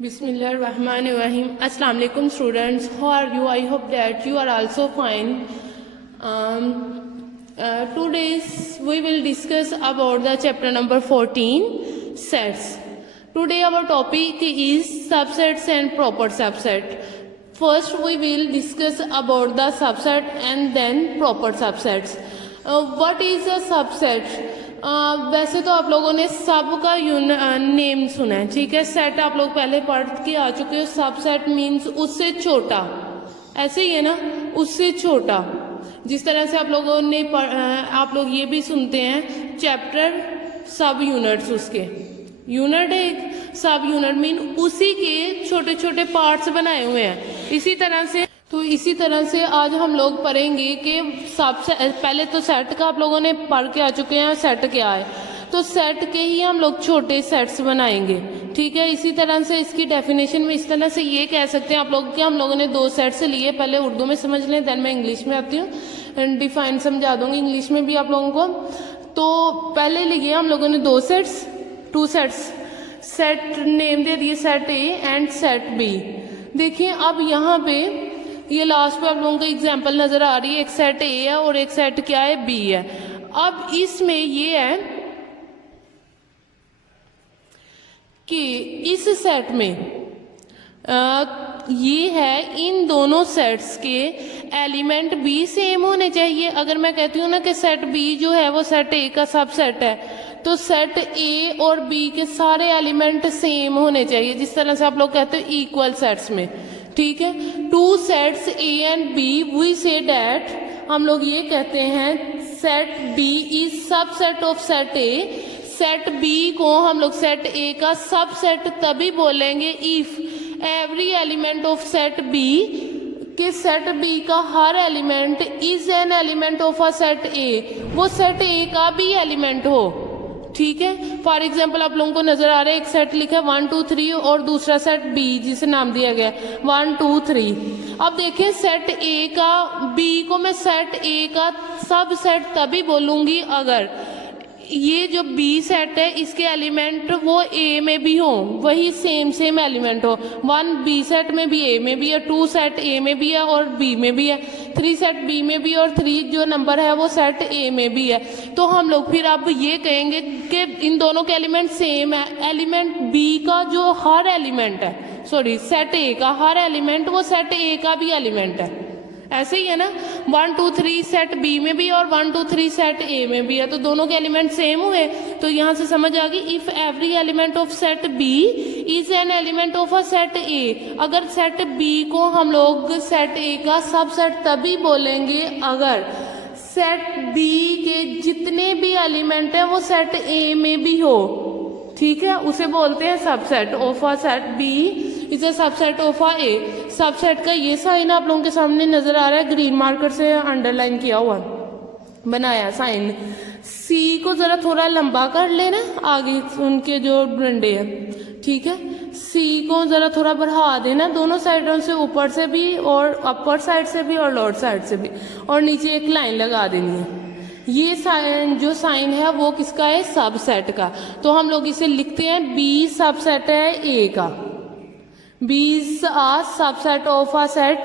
Bismillahirrahmanirrahim. Assalamu alaikum students. How are you? I hope that you are also fine. Today we will discuss about the chapter number 14, sets. Today our topic is subsets and proper subset. First we will discuss about the subset and then proper subsets. What is a subset? वैसे तो आप लोगों ने सब का name सुना है, ठीक है. सेट आप लोग पहले पढ़ के आ चुके हो. सबसेट मीन्स उससे छोटा, ऐसे ही है ना, उससे छोटा. जिस तरह से आप लोगों ने आप लोग ये भी सुनते हैं चैप्टर सब यूनिट्स, उसके यूनिट है एक, सब यूनिट मीन उसी के छोटे छोटे पार्ट्स बनाए हुए हैं. इसी तरह से आज हम लोग पढ़ेंगे कि सबसे पहले तो सेट का आप लोगों ने पढ़ के आ चुके हैं, सेट क्या है, तो सेट के ही हम लोग छोटे सेट्स बनाएंगे, ठीक है. इसी तरह से इसकी डेफिनेशन में इस तरह से ये कह सकते हैं आप लोग कि हम लोगों ने दो सेट्स लिए. पहले उर्दू में समझ लें, देन मैं इंग्लिश में आती हूँ, डिफाइन समझा दूंगी इंग्लिश में भी आप लोगों को. तो पहले लिए हम लोगों ने दो sets, two sets. Set name दे दिए set A and set B. देखिए अब यहाँ पे ये लास्ट पे आप लोगों को एग्जाम्पल नजर आ रही है, एक सेट ए है और एक सेट क्या है, बी है. अब इसमें ये है कि इस सेट में ये है इन दोनों सेट्स के एलिमेंट बी सेम होने चाहिए. अगर मैं कहती हूँ ना कि सेट बी जो है वो सेट ए का सबसेट है, तो सेट ए और बी के सारे एलिमेंट सेम होने चाहिए. जिस तरह से आप लोग कहते हो इक्वल सेट्स में, ठीक है. Two sets A and B, we say that, हम लोग ये कहते हैं set B is subset of set A. Set B को हम लोग सेट ए का सबसेट तभी बोलेंगे if every element of set B, कि सेट बी का हर element is an element of a set A, वो सेट ए का भी एलिमेंट हो, ठीक है. फॉर एग्जाम्पल आप लोगों को नजर आ रहा है एक सेट लिखा है 1 2 3 और दूसरा सेट बी जिसे नाम दिया गया 1 2 3. अब देखिए सेट ए का, बी को मैं सेट ए का सब सेट तभी बोलूंगी अगर ये जो बी सेट है इसके एलिमेंट वो ए में भी हो, वही सेम एलिमेंट हो. 1 बी सेट में भी ए में भी है, 2 सेट ए में भी है और बी में भी है, 3 सेट बी में भी और 3 जो नंबर है वो सेट ए में भी है. तो हम लोग फिर अब ये कहेंगे कि इन दोनों के एलिमेंट सेम है. एलिमेंट बी का जो हर एलिमेंट है, सॉरी सेट ए का हर एलिमेंट वो सेट ए का भी एलिमेंट है. ऐसे ही है ना, 1 2 3 सेट बी में भी और 1 2 3 सेट ए में भी है, तो दोनों के एलिमेंट सेम हुए. तो यहाँ से समझ आ गई if every element of set B is an element of a set A. अगर सेट बी को हम लोग सेट ए का सबसेट तभी बोलेंगे अगर सेट बी के जितने भी एलिमेंट है वो सेट ए में भी हो, ठीक है. उसे बोलते हैं subset of a set B is a subset of a A. Subset का ये साइन आप लोगों के सामने नजर आ रहा है, ग्रीन मार्कर से अंडरलाइन किया हुआ बनाया साइन. सी को जरा थोड़ा लंबा कर लेना, आगे उनके जो डंडे हैं, ठीक है. सी को जरा थोड़ा बढ़ा देना दोनों साइडों से, ऊपर से भी और अपर साइड से भी और लोअर साइड से भी, और नीचे एक लाइन लगा देनी है. ये साइन जो साइन है वो किसका है, सबसेट का. तो हम लोग इसे लिखते हैं बी सबसेट है ए का, B is a subset of a set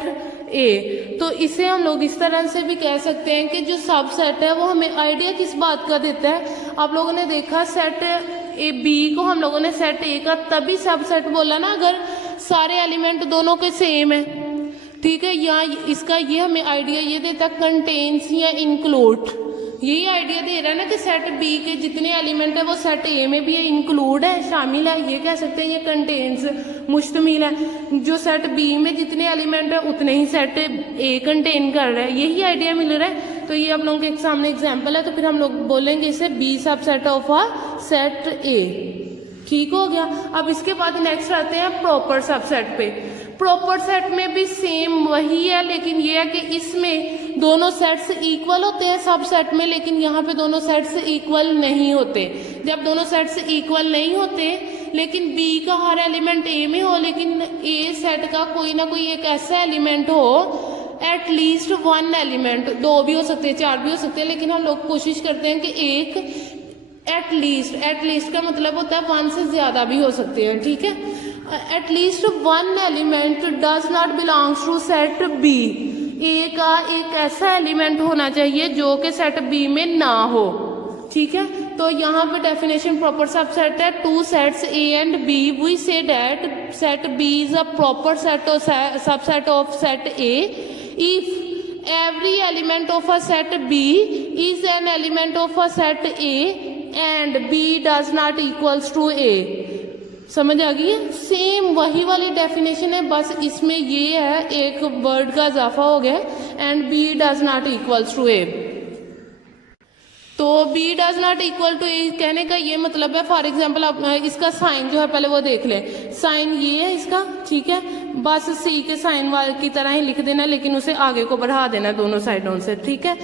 A. तो इसे हम लोग इस तरह से भी कह सकते हैं कि जो सबसेट है वो हमें आइडिया किस बात का देता है. आप लोगों ने देखा सेट ए बी को हम लोगों ने सेट ए का तभी सबसेट बोला ना अगर सारे एलिमेंट दोनों के सेम है, ठीक है. यहाँ इसका ये हमें आइडिया ये देता है कंटेन्स या इंक्लूड. यही आइडिया दे रहा है ना कि सेट बी के जितने एलिमेंट है वो सेट ए में भी इंक्लूड है, शामिल है, ये कह सकते हैं. ये कंटेन्स मुश्तमिल है, जो सेट बी में जितने एलिमेंट है उतने ही सेट ए कंटेन कर रहा है, यही आइडिया मिल रहा है. तो ये आप लोगों के सामने एग्जाम्पल है, तो फिर हम लोग बोलेंगे इसे B subset of a set A. ठीक हो गया. अब इसके बाद नेक्स्ट आते हैं प्रॉपर सबसेट पे. प्रॉपर सेट में भी सेम वही है, लेकिन ये है कि इसमें दोनों सेट्स इक्वल होते हैं सब सेट में, लेकिन यहाँ पे दोनों सेट्स इक्वल नहीं होते. जब दोनों सेट्स इक्वल नहीं होते लेकिन बी का हर एलिमेंट ए में हो, लेकिन ए सेट का कोई ना कोई एक ऐसा एलिमेंट हो, एटलीस्ट 1 एलिमेंट, 2 भी हो सकते हैं, 4 भी हो सकते हैं, लेकिन हम लोग कोशिश करते हैं कि एक एटलीस्ट का मतलब होता है 1 से ज्यादा भी हो सकते हैं, ठीक है. At least one element does not belongs to set B. A का एक ऐसा एलिमेंट होना चाहिए जो कि सेट बी में ना हो, ठीक है। तो यहाँ पे डेफिनेशन प्रॉपर सबसेट है, two sets A and B, we say that set B is a proper set और subset of set A if every element of a set B is an element of a set A and B does not equals to A। समझ आ गई है? Same वही वाली definition है, बस इसमें ये है एक वर्ड का इजाफा हो गया, and B does not equals to A। तो B does not equal to A कहने का ये मतलब है, फॉर एग्जाम्पल आप इसका साइन जो है पहले वो देख ले, साइन ये है इसका, ठीक है। बस सी के साइन वाले की तरह ही लिख देना, लेकिन उसे आगे को बढ़ा देना दोनों साइडों से, ठीक है।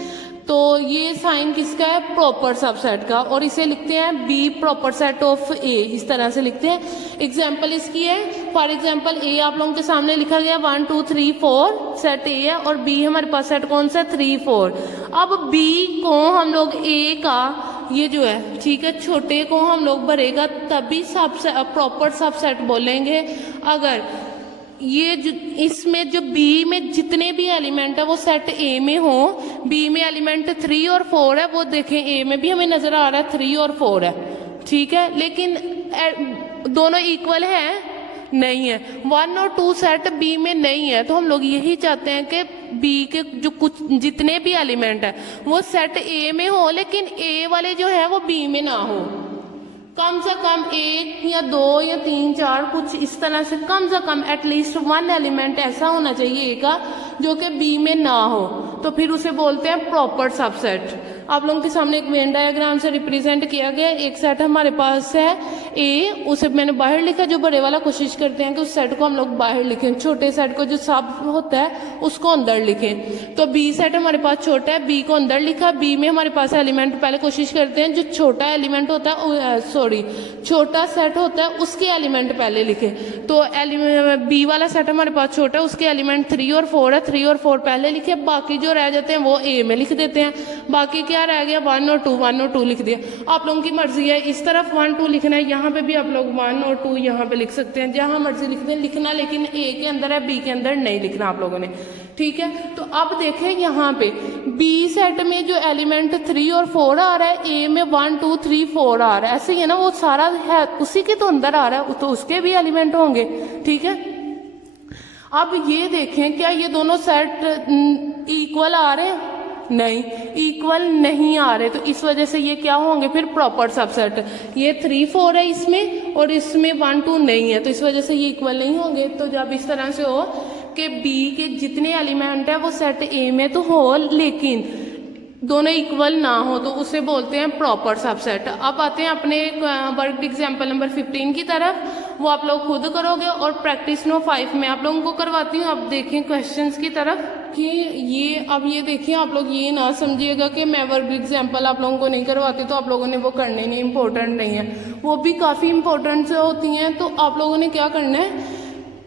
तो ये साइन किसका है? प्रॉपर सबसेट का, और इसे लिखते हैं बी प्रॉपर सेट ऑफ ए, इस तरह से लिखते हैं। एग्जाम्पल इसकी है, फॉर एग्जाम्पल ए आप लोगों के सामने लिखा गया 1 2 3 4 सेट ए है, और बी हमारे पास सेट कौन सा 3 4। अब बी को हम लोग ए का ये जो है, ठीक है, छोटे को हम लोग भरेगा तभी प्रॉपर सबसेट बोलेंगे। अगर ये इसमें जो बी में जितने भी एलिमेंट है वो सेट ए में हो, बी में एलिमेंट 3 और 4 है, वो देखें ए में भी हमें नजर आ रहा है 3 और 4 है, ठीक है, लेकिन दोनों इक्वल है नहीं है, 1 और 2 सेट बी में नहीं है। तो हम लोग यही चाहते हैं कि बी के जो कुछ जितने भी एलिमेंट है वो सेट ए में हो, लेकिन ए वाले जो है वो बी में ना हो। कम से कम 1 या 2 या 3 4 कुछ इस तरह से, कम से कम एटलीस्ट वन एलिमेंट ऐसा होना चाहिए ए का जो कि बी में ना हो, तो फिर उसे बोलते हैं प्रॉपर सबसेट। आप लोगों के सामने एक वेन डायग्राम से रिप्रेजेंट किया गया, एक सेट हमारे पास है ए, उसे मैंने बाहर लिखा, जो बड़े वाला कोशिश करते हैं कि उस सेट को हम लोग बाहर लिखें, छोटे सेट को जो सब होता है उसको अंदर लिखें। तो बी सेट हमारे पास छोटा है, बी को अंदर लिखा, बी में हमारे पास एलिमेंट पहले कोशिश करते हैं जो छोटा एलिमेंट होता है, छोटा सेट होता है उसके एलिमेंट पहले लिखे। तो बी वाला सेट हमारे पास छोटा है, उसके एलिमेंट 3 और 4 है, 3 और 4 पहले लिखे, बाकी जो रह जाते हैं वो ए में लिख देते हैं। बाकी क्या रह गया? 1 और 2, 1 और 2 लिख दिया। आप लोगों की मर्जी है, इस तरफ 1 2 लिखना है, यहाँ पे भी आप लोग 1 और 2 यहाँ पे लिख सकते हैं, जहाँ मर्जी लिखते हैं लिखना, लेकिन ए के अंदर है, बी के अंदर नहीं लिखना आप लोगों ने, ठीक है। तो अब देखें यहाँ पे बी सेट में जो एलिमेंट 3 और 4 आ रहा है, ए में 1 2 3 4 आ रहा है, ऐसे ही है ना, वो सारा है उसी के तो अंदर आ रहा है, तो उसके भी एलिमेंट होंगे, ठीक है। अब ये देखें क्या ये दोनों सेट इक्वल आ रहे हैं? नहीं, इक्वल नहीं आ रहे, तो इस वजह से ये क्या होंगे फिर? Proper subset. ये 3 4 है इसमें और इसमें 1 2 नहीं है, तो इस वजह से ये इक्वल नहीं होंगे। तो जब इस तरह से हो कि बी के जितने एलिमेंट है वो सेट ए में तो हो, लेकिन दोनों इक्वल ना हो, तो उसे बोलते हैं प्रॉपर सबसेट। अब आते हैं अपने वर्क एग्जाम्पल नंबर 15 की तरफ, वो आप लोग खुद करोगे और प्रैक्टिस नो 5 में आप लोगों को करवाती हूँ। अब देखें क्वेश्चंस की तरफ कि ये, अब ये देखिए, आप लोग ये ना समझिएगा कि मैं वर्क एग्जाम्पल आप लोगों को नहीं करवाती तो आप लोगों ने वो करने नहीं, इंपॉर्टेंट नहीं है, वो भी काफ़ी इंपॉर्टेंट होती हैं। तो आप लोगों ने क्या करना है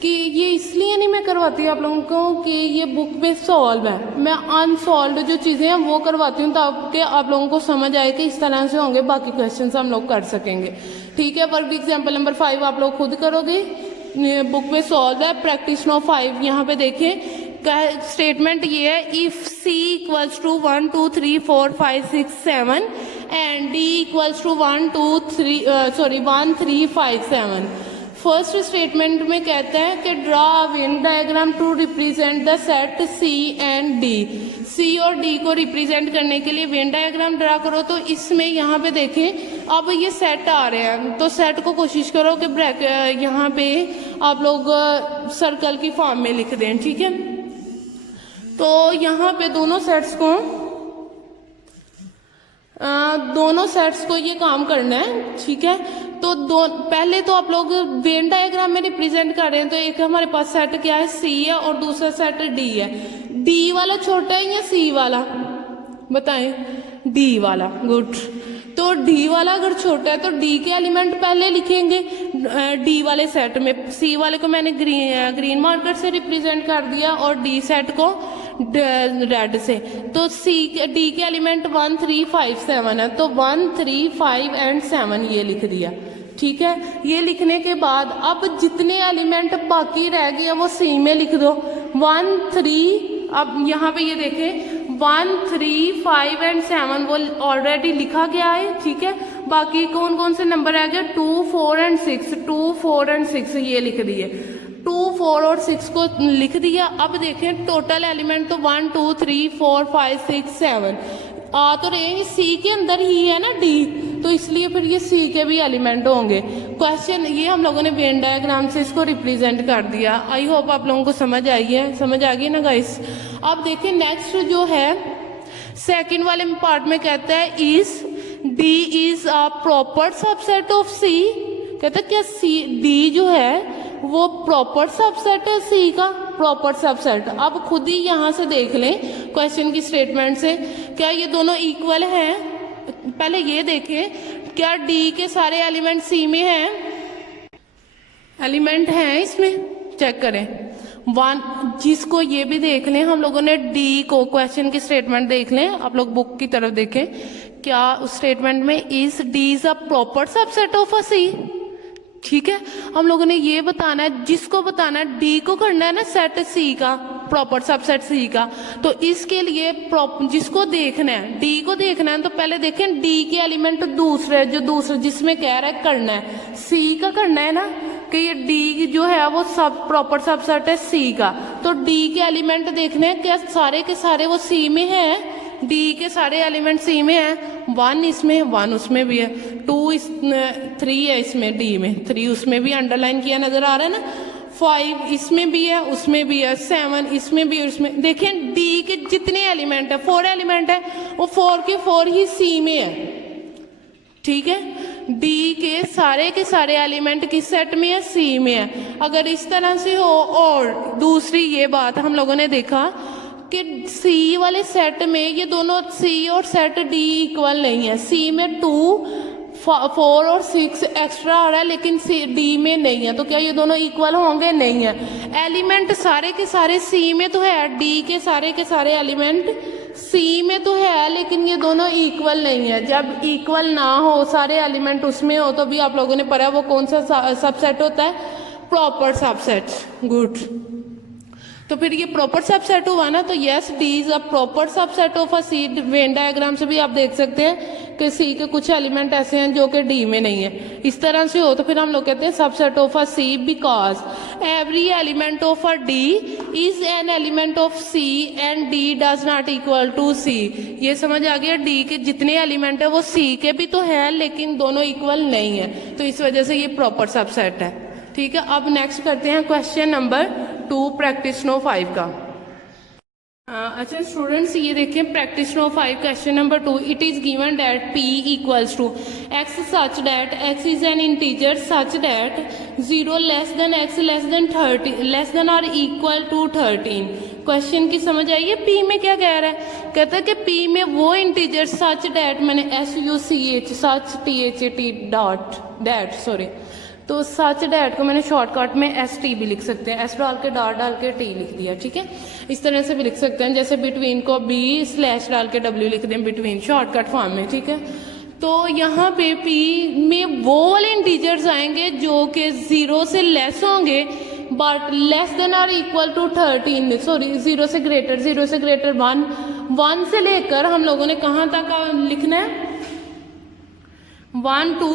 कि ये इसलिए नहीं मैं करवाती आप लोगों को कि ये बुक पे सॉल्व है, मैं अनसॉल्व जो चीज़ें हैं वो करवाती हूँ ताकि आप लोगों को समझ आए कि इस तरह से होंगे, बाकी क्वेश्चन हम लोग कर सकेंगे, ठीक है। वर्क एग्जाम्पल नंबर 5 आप लोग खुद करोगे, बुक पे सॉल्व है, प्रैक्टिस नो 5। यहाँ पे देखें स्टेटमेंट ये है, if C equals to 1 2 3 4 5 6 7 and D equals to 1 3 5 7। First statement में कहता है कि draw a Venn diagram to represent the set C and D. C और डी को रिप्रेजेंट करने के लिए वेन डायग्राम ड्रा करो। तो इसमें यहाँ पे देखें, अब ये सेट आ रहे हैं, तो सेट को कोशिश करो कि ब्रैकेट यहाँ पे आप लोग सर्कल की फॉर्म में लिख दें, ठीक है। तो यहाँ पे दोनों सेट्स को ये काम करना है, ठीक है। तो पहले तो आप लोग वेन डायग्राम में रिप्रेजेंट कर रहे हैं, तो एक हमारे पास सेट क्या है? सी है, और दूसरा सेट डी है। डी वाला छोटा है या सी वाला? बताएं। डी वाला, गुड। तो डी वाला अगर छोटा है तो डी के एलिमेंट पहले लिखेंगे डी वाले सेट में। सी वाले को मैंने ग्रीन मार्कर से रिप्रेजेंट कर दिया और डी सेट को रेड से। तो डी के एलिमेंट 1 3 5 7 है, तो 1 3 5 एंड 7 ये लिख दिया, ठीक है। ये लिखने के बाद अब जितने एलिमेंट बाकी रह गए वो सी में लिख दो 1 3। अब यहाँ पे ये देखें 1 3 5 एंड 7 वो ऑलरेडी लिखा गया है, ठीक है। बाकी कौन कौन से नंबर रह गए 2 4 एंड 6, 2 4 एंड 6 ये लिख दिए, 2 4 और 6 को लिख दिया। अब देखें टोटल एलिमेंट तो 1 2 3 4 5 6 7 आ तो रहे हैं, सी के अंदर ही है ना डी, तो इसलिए फिर ये सी के भी एलिमेंट होंगे। क्वेश्चन ये हम लोगों ने वेन डायग्राम से इसको रिप्रेजेंट कर दिया। आई होप आप लोगों को समझ आई है, समझ आ गई ना गाइस। अब देखिए नेक्स्ट जो है सेकंड वाले पार्ट में कहता है is D is a proper subset of C. कहता है क्या सी डी जो है वो प्रॉपर सबसेट है सी का, प्रॉपर सबसेट। अब खुद ही यहाँ से देख लें क्वेश्चन की स्टेटमेंट से, क्या ये दोनों इक्वल हैं। पहले ये देखें क्या डी के सारे एलिमेंट सी में हैं, एलिमेंट हैं इसमें, चेक करें। वन जिसको ये भी देख लें हम लोगों ने डी को क्वेश्चन की स्टेटमेंट देख लें, आप लोग बुक की तरफ देखें, क्या उस स्टेटमेंट में is D is a proper subset of a C. ठीक है, हम लोगों ने ये बताना है, जिसको बताना है डी को करना है ना सेट सी का, प्रॉपर सबसेट सी का। तो इसके लिए जिसको देखना है डी को देखना है तो पहले देखें डी के एलिमेंट दूसरे जो दूसरे जिसमें कह रहा है करना है सी का करना है ना, कि ये डी जो है वो सब प्रॉपर सबसेट है सी का। तो डी के एलिमेंट देखने हैं क्या सारे के सारे वो सी में है, डी के सारे एलिमेंट सी में है, 1 इसमें 1 उसमें भी है, 3 है इसमें डी में, 3 उसमें भी अंडरलाइन किया नजर आ रहा है ना, 5 इसमें भी है उसमें भी है, 7 इसमें भी है उसमें। देखें डी के जितने एलिमेंट है 4 एलिमेंट है वो 4 के 4 ही सी में है। ठीक है, डी के सारे एलिमेंट किस सेट में है सी में है। अगर इस तरह से हो, और दूसरी ये बात हम लोगों ने देखा कि सी वाले सेट में ये दोनों सी और सेट डी इक्वल नहीं है। सी में 2 4 और 6 एक्स्ट्रा आ रहा है लेकिन सी डी में नहीं है, तो क्या ये दोनों इक्वल होंगे, नहीं है। एलिमेंट सारे के सारे सी में तो है, डी के सारे एलिमेंट सी में तो है लेकिन ये दोनों इक्वल नहीं है। जब इक्वल ना हो सारे एलिमेंट उसमें हो तो भी आप लोगों ने पढ़ा वो कौन सा सबसेट होता है, प्रॉपर सबसेट। गुड, तो फिर ये प्रॉपर सबसेट हुआ ना, तो yes D is a proper subset of a C. Venn diagram से भी आप देख सकते हैं कि सी के कुछ एलिमेंट ऐसे हैं जो कि डी में नहीं है। इस तरह से हो तो फिर हम लोग कहते हैं subset of a C because every element of a D is an element of C and D does not equal to C. ये समझ आ गया, डी के जितने एलिमेंट है वो सी के भी तो है लेकिन दोनों इक्वल नहीं है, तो इस वजह से ये प्रॉपर सबसेट है। ठीक है, अब नेक्स्ट करते हैं क्वेश्चन नंबर 2 प्रैक्टिस नो 5 का। अच्छा स्टूडेंट्स ये देखिए practice no 5 question number 2। It is given that p equals to x such that x is an integer such that 0 less than x less than 30 less than और equal to 13। Question की समझ आई है, p में क्या कह रहा है, कहता है कि p में वो इंटीजर सच दैट, मैंने SUCH such THAT dot that sorry, तो सच डैट को मैंने शॉर्टकट में ST भी लिख सकते हैं, S डाल के डॉट डाल के T लिख दिया। ठीक है, इस तरह से भी लिख सकते हैं, जैसे बिटवीन को B स्लैश डाल के W लिख दें बिटवीन, शॉर्टकट फॉर्म में। ठीक है, तो यहाँ पे P में वो वाले इंटीजर्स आएंगे जो कि 0 से लेस होंगे बट लेस देन और इक्वल टू 13, सॉरी 0 से ग्रेटर 1 से लेकर हम लोगों ने कहाँ तक लिखना है 1 to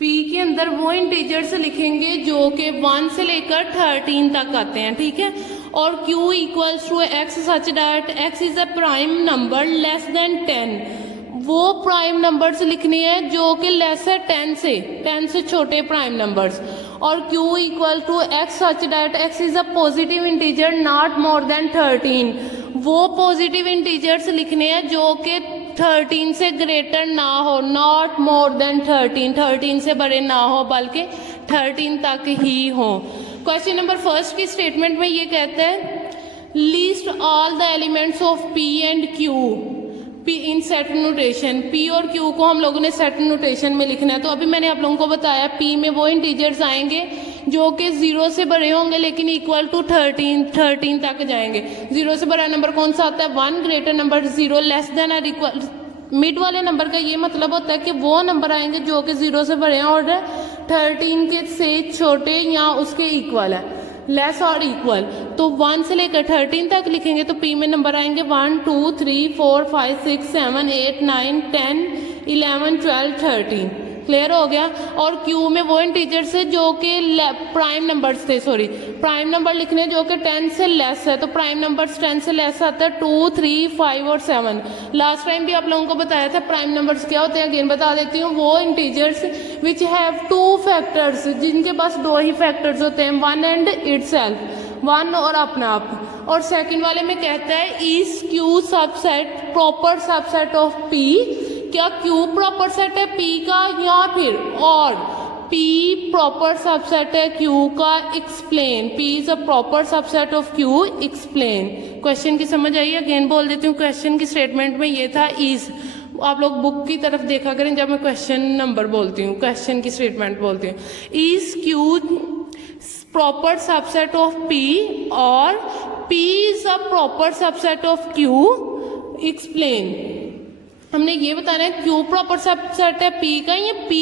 P के अंदर वो इंटीजर्स लिखेंगे जो कि 1 से लेकर 13 तक आते हैं। ठीक है, और Q equals to x such that x is a prime number less than 10। वो प्राइम नंबर्स लिखने हैं जो कि लेस है 10 से छोटे प्राइम नंबर्स। और Q equal to x such that x is a positive integer not more than 13। वो पॉजिटिव इंटीजर्स लिखने हैं जो कि 13 से ग्रेटर ना हो, नॉट मोर देन 13 से बड़े ना हो बल्कि 13 तक ही हो। क्वेश्चन नंबर फर्स्ट की स्टेटमेंट में ये कहते हैं list all the elements of P and Q P in set notation. P और Q को हम लोगों ने सेट नोटेशन में लिखना है। तो अभी मैंने आप लोगों को बताया P में वो इंटीजर्स आएंगे जो कि 0 से बड़े होंगे लेकिन इक्वल टू 13 तक जाएंगे। 0 से बड़ा नंबर कौन सा आता है 1, ग्रेटर नंबर 0, लेस देन और इक्वल मिड वाले नंबर का ये मतलब होता है कि वो नंबर आएंगे जो कि 0 से बड़े हैं और 13 के से छोटे या उसके इक्वल है, लेस और इक्वल। तो 1 से लेकर 13 तक लिखेंगे तो पी में नंबर आएंगे 1 2 3 4 5 6 7 8 9 10 11 12 13। क्लियर हो गया। और क्यू में वो इंटीजर्स है जो कि प्राइम नंबर्स थे, सॉरी प्राइम नंबर लिखने जो कि 10 से लेस है, तो प्राइम नंबर्स 10 से लेस आता है 2 3 5 और 7। लास्ट टाइम भी आप लोगों को बताया था प्राइम नंबर्स क्या होते हैं, अगेन बता देती हूँ, वो इंटीजर्स विच हैव 2 फैक्टर्स, जिनके पास 2 ही फैक्टर्स होते हैं, 1 एंड इटसेल्फ, 1 और अपना आप। और सेकंड वाले में कहता है is Q subset proper subset of P, क्या क्यू प्रॉपर सेट है पी का या फिर और पी प्रॉपर सबसेट है क्यू का, explain. P is a proper subset of Q, explain. Question की समझ आई? अगेन बोल देती हूँ, क्वेश्चन की स्टेटमेंट में ये था इज, आप लोग बुक की तरफ देखा करें जब मैं क्वेश्चन नंबर बोलती हूँ, क्वेश्चन की स्टेटमेंट बोलती हूँ। Is Q proper subset of P और P is a proper subset of Q, explain. हमने ये बताना है क्यू प्रॉपर सबसेट है पी का या पी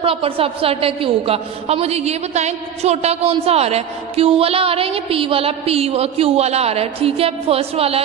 प्रॉपर सबसेट है क्यू का। अब मुझे ये बताएं छोटा कौन सा आ रहा है, क्यू वाला आ रहा है या पी वाला, क्यू वाला आ रहा है। ठीक है, फर्स्ट वाला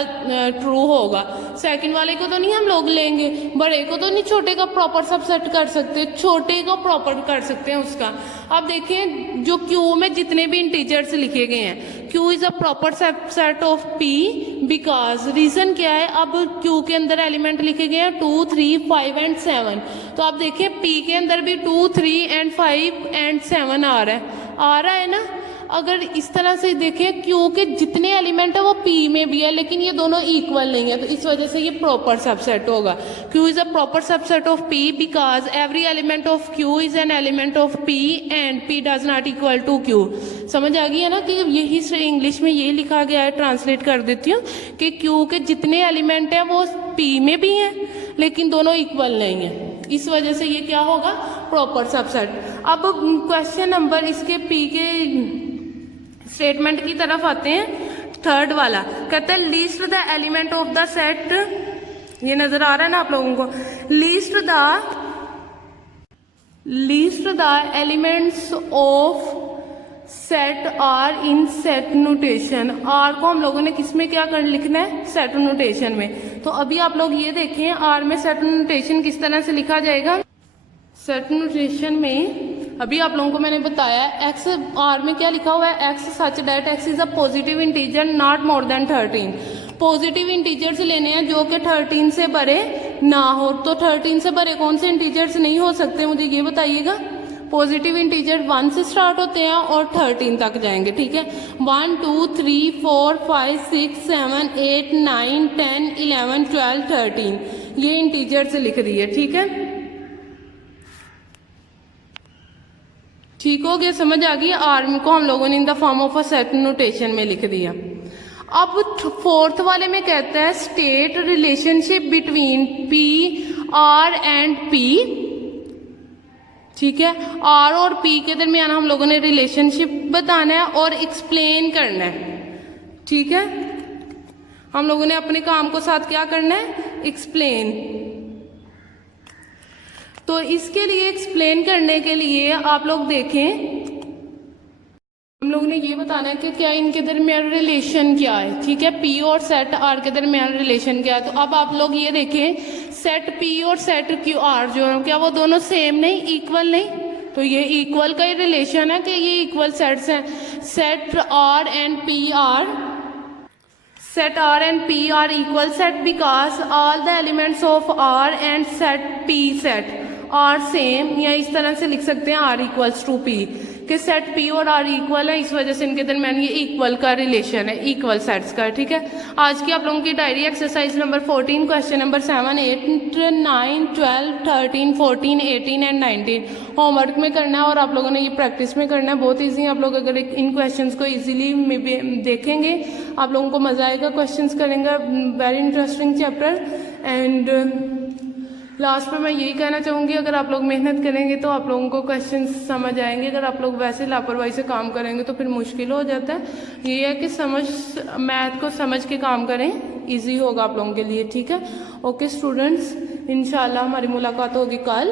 ट्रू होगा, सेकंड वाले को तो नहीं हम लोग लेंगे, बड़े को तो नहीं छोटे का प्रॉपर सबसेट कर सकते, छोटे को प्रॉपर कर सकते हैं उसका। अब देखें जो क्यू में जितने भी इंटीजर्स लिखे गए हैं, Q is a proper subset of P because, reason क्या है, अब क्यू के अंदर एलिमेंट लिखे गए हैं 2 3 5 एंड 7, तो आप देखिए पी के अंदर भी 2 3 एंड 5 एंड 7 आ रहा है ना। अगर इस तरह से देखें क्यू के जितने एलिमेंट है वो पी में भी है, लेकिन ये दोनों इक्वल नहीं है, तो इस वजह से ये प्रॉपर सबसेट होगा। Q is a proper subset of P because every element of Q is an element of P and P does not equal to Q. समझ आ गई है ना कि यही इंग्लिश में यही लिखा गया है, ट्रांसलेट कर देती हूँ कि क्यू के जितने एलिमेंट है वो पी में भी हैं लेकिन दोनों इक्वल नहीं है, इस वजह से ये क्या होगा, प्रॉपर सबसेट। अब क्वेश्चन नंबर इसके पी के स्टेटमेंट की तरफ आते हैं, थर्ड वाला कहता है list the element of the set, ये नजर आ रहा है ना आप लोगों को, list the elements of set R in set notation. R को हम लोगों ने किस में क्या कर लिखना है, सेट नोटेशन में। तो अभी आप लोग ये देखें आर में सेट नोटेशन किस तरह से लिखा जाएगा। सेट नोटेशन में अभी आप लोगों को मैंने बताया एक्स, आर में क्या लिखा हुआ है, x such that x is a positive integer not more than 13। Positive integers लेने हैं जो कि 13 से बड़े ना हो, तो 13 से बड़े कौन से इंटीजर्स नहीं हो सकते, मुझे ये बताइएगा। पॉजिटिव इंटीजर 1 से स्टार्ट होते हैं और 13 तक जाएंगे। ठीक है, 1 2 3 4 5 6 7 8 9 10 11 12 13 ये इंटीजर से लिख रही है। ठीक है, ठीक हो गया, समझ आ गई। आर्म को हम लोगों ने in the form of a set notation में लिख दिया। अब फोर्थ वाले में कहता है state relationship between P R and P. ठीक है, आर और पी के दरमियान हम लोगों ने रिलेशनशिप बताना है और एक्सप्लेन करना है। ठीक है, हम लोगों ने अपने काम को साथ क्या करना है, एक्सप्लेन। तो इसके लिए एक्सप्लेन करने के लिए आप लोग देखें, हम लोगों ने ये बताना है कि क्या इनके दरमियान रिलेशन क्या है। ठीक है, पी और सेट आर के दरमियान रिलेशन क्या है। तो अब आप लोग ये देखें सेट पी और सेट क्यू आर जो है क्या वो दोनों सेम नहीं, इक्वल नहीं, तो ये इक्वल का ही रिलेशन है कि ये इक्वल सेट्स हैं। Set R and P R, set R and P are equal set because all the elements of R and set P set are same, या इस तरह से लिख सकते हैं R equals to P कि सेट P और R इक्वल है, इस वजह से इनके दरमियान ये इक्वल का रिलेशन है, इक्वल सेट्स का। ठीक है, आज की आप लोगों की diary exercise number 14 question number 7 8 9 12 13 14 18 and 19 homework में करना है और आप लोगों ने ये प्रैक्टिस में करना है। बहुत ईजी है, आप लोग अगर इन क्वेश्चंस को इजीली देखेंगे आप लोगों को मजा आएगा। क्वेश्चंस करेंगे, very interesting chapter. And last में मैं यही कहना चाहूँगी, अगर आप लोग मेहनत करेंगे तो आप लोगों को क्वेश्चन समझ आएंगे। अगर आप लोग वैसे लापरवाही से काम करेंगे तो फिर मुश्किल हो जाता है। ये है कि मैथ को समझ के काम करें, इजी होगा आप लोगों के लिए। ठीक है, ओके स्टूडेंट्स। इंशाल्लाह हमारी मुलाकात होगी कल।